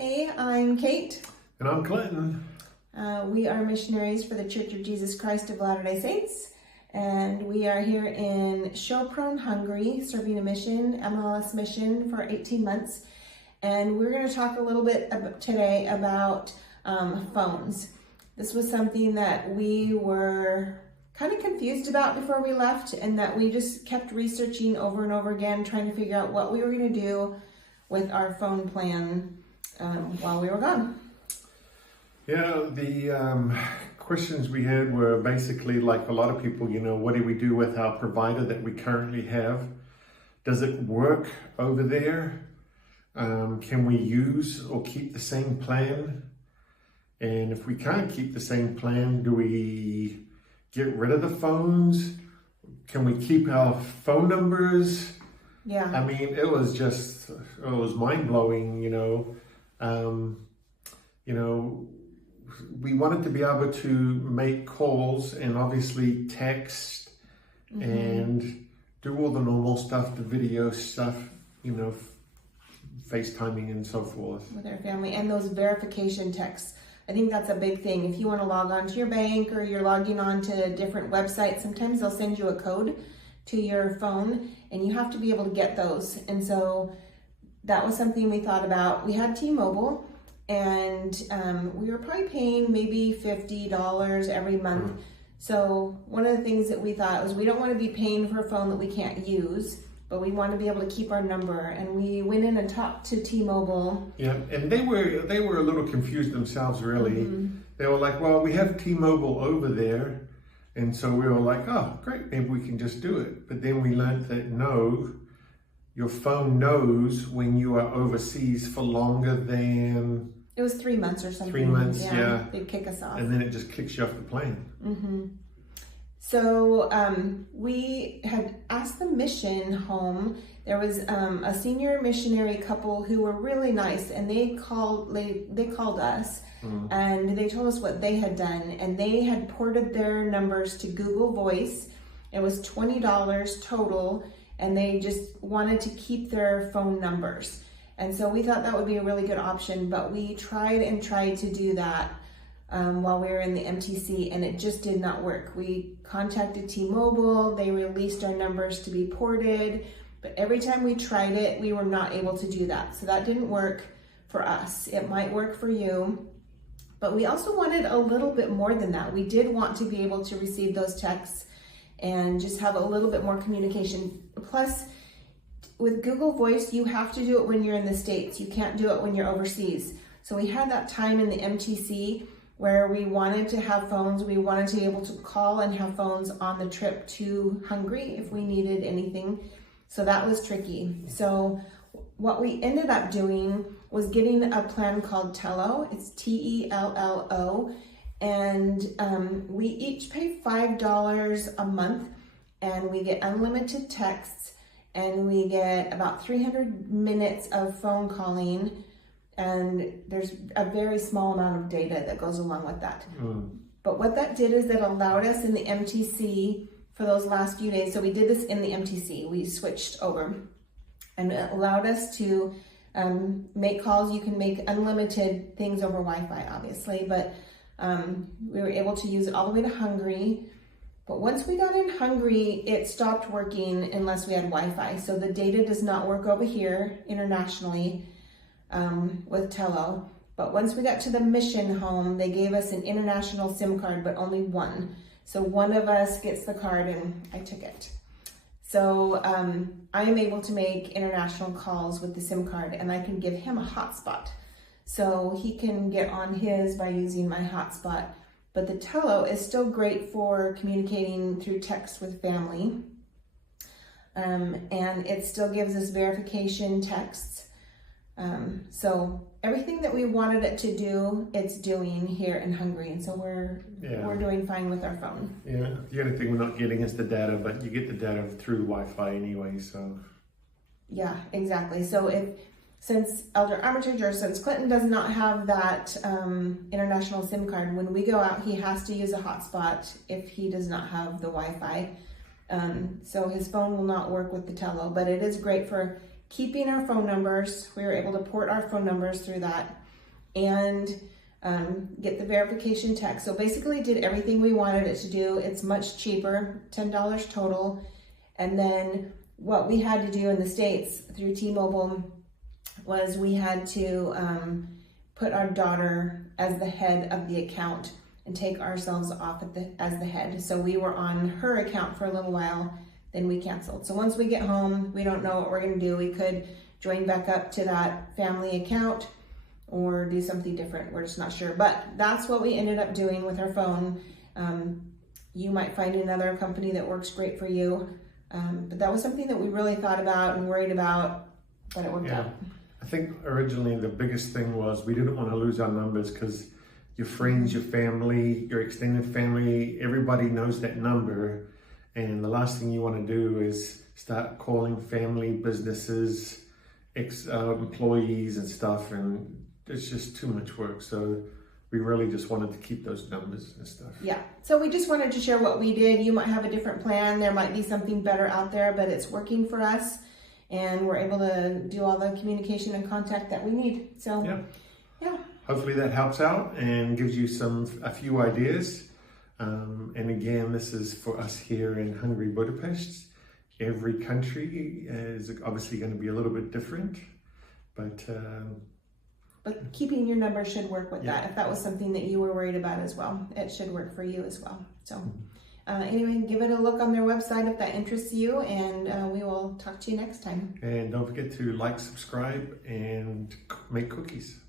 Hey, I'm Kate. And I'm Clinton. We are missionaries for the Church of Jesus Christ of Latter-day Saints, and we are here in Sopron, Hungary, serving a mission, MLS mission, for 18 months. And we're going to talk a little bit today about phones. This was something that we were kind of confused about before we left, and that we just kept researching over and over again, trying to figure out what we were going to do with our phone plan while we were gone. Yeah, the questions we had were basically like a lot of people, what do we do with our provider that we currently have? Does it work over there? Can we use or keep the same plan? And if we can't keep the same plan, do we get rid of the phones? Can we keep our phone numbers? Yeah. I mean, it was mind-blowing, we wanted to be able to make calls and obviously text and do all the normal stuff, the video stuff, FaceTiming and so forth. With our family, and those verification texts. I think that's a big thing. If you want to log on to your bank or you're logging on to different websites, sometimes they'll send you a code to your phone and you have to be able to get those. And so that was something we thought about. We had T-Mobile, and we were probably paying maybe $50 every month. So one of the things that we thought was we don't want to be paying for a phone that we can't use, but we want to be able to keep our number. And we went in and talked to T-Mobile. Yeah, and they were a little confused themselves, really. They were like, well, we have T-Mobile over there. And so we were like, oh, great, maybe we can just do it. But then we learned that no, your phone knows when you are overseas for longer than... It was 3 months or something. 3 months, yeah. They'd kick us off. And then it just kicks you off the plane. So we had asked the mission home. There was a senior missionary couple who were really nice, and they called us and they told us what they had done, and they had ported their numbers to Google Voice. It was $20 total, and they just wanted to keep their phone numbers. And so we thought that would be a really good option, but we tried to do that while we were in the MTC, and it just did not work. We contacted T-Mobile, they released our numbers to be ported, but every time we tried it, we were not able to do that. So that didn't work for us. It might work for you, but we also wanted a little bit more than that. We did want to be able to receive those texts and just have a little bit more communication. Plus, with Google Voice, you have to do it when you're in the States. You can't do it when you're overseas. So we had that time in the MTC where we wanted to have phones. We wanted to be able to call and have phones on the trip to Hungary if we needed anything. So that was tricky. So what we ended up doing was getting a plan called Tello. It's Tello. And we each pay $5 a month, and we get unlimited texts, and we get about 300 minutes of phone calling, and there's a very small amount of data that goes along with that. But what that did is it allowed us in the MTC for those last few days. So we did this in the MTC. We switched over, and it allowed us to make calls. You can make unlimited things over Wi-Fi, obviously, but we were able to use it all the way to Hungary. But once we got in Hungary, it stopped working unless we had Wi-Fi. So the data does not work over here internationally with Tello. But once we got to the mission home, they gave us an international SIM card, but only one. So one of us gets the card, and I took it. So I am able to make international calls with the SIM card, and I can give him a hotspot. So he can get on his by using my hotspot. But the Tello is still great for communicating through text with family. And it still gives us verification texts. So everything that we wanted it to do, it's doing here in Hungary. And so we're doing fine with our phone. Yeah, the only thing we're not getting is the data, but you get the data through Wi-Fi anyway, so. Yeah, exactly. So since Elder Armitage, or since Clinton does not have that international SIM card, when we go out, he has to use a hotspot if he does not have the Wi-Fi. So his phone will not work with the Tello, but it is great for keeping our phone numbers. We were able to port our phone numbers through that and get the verification text. So basically did everything we wanted it to do. It's much cheaper, $10 total. And then what we had to do in the States through T-Mobile was we had to put our daughter as the head of the account and take ourselves off as the head. So we were on her account for a little while, then we canceled. So once we get home, we don't know what we're gonna do. We could join back up to that family account or do something different. We're just not sure. But that's what we ended up doing with our phone. You might find another company that works great for you. But that was something that we really thought about and worried about, but it worked out. I think originally the biggest thing was we didn't want to lose our numbers because your friends, your family, your extended family, everybody knows that number. And the last thing you want to do is start calling family, businesses, employees and stuff. And it's just too much work. So we really just wanted to keep those numbers and stuff. Yeah. So we just wanted to share what we did. You might have a different plan. There might be something better out there, but it's working for us. And we're able to do all the communication and contact that we need. So, yeah. Hopefully that helps out and gives you a few ideas. And again, this is for us here in Hungary, Budapest. Every country is obviously going to be a little bit different, but keeping your number should work with that. If that was something that you were worried about as well, it should work for you as well. So anyway, give it a look on their website if that interests you, and we will talk to you next time. And don't forget to like, subscribe, and make cookies.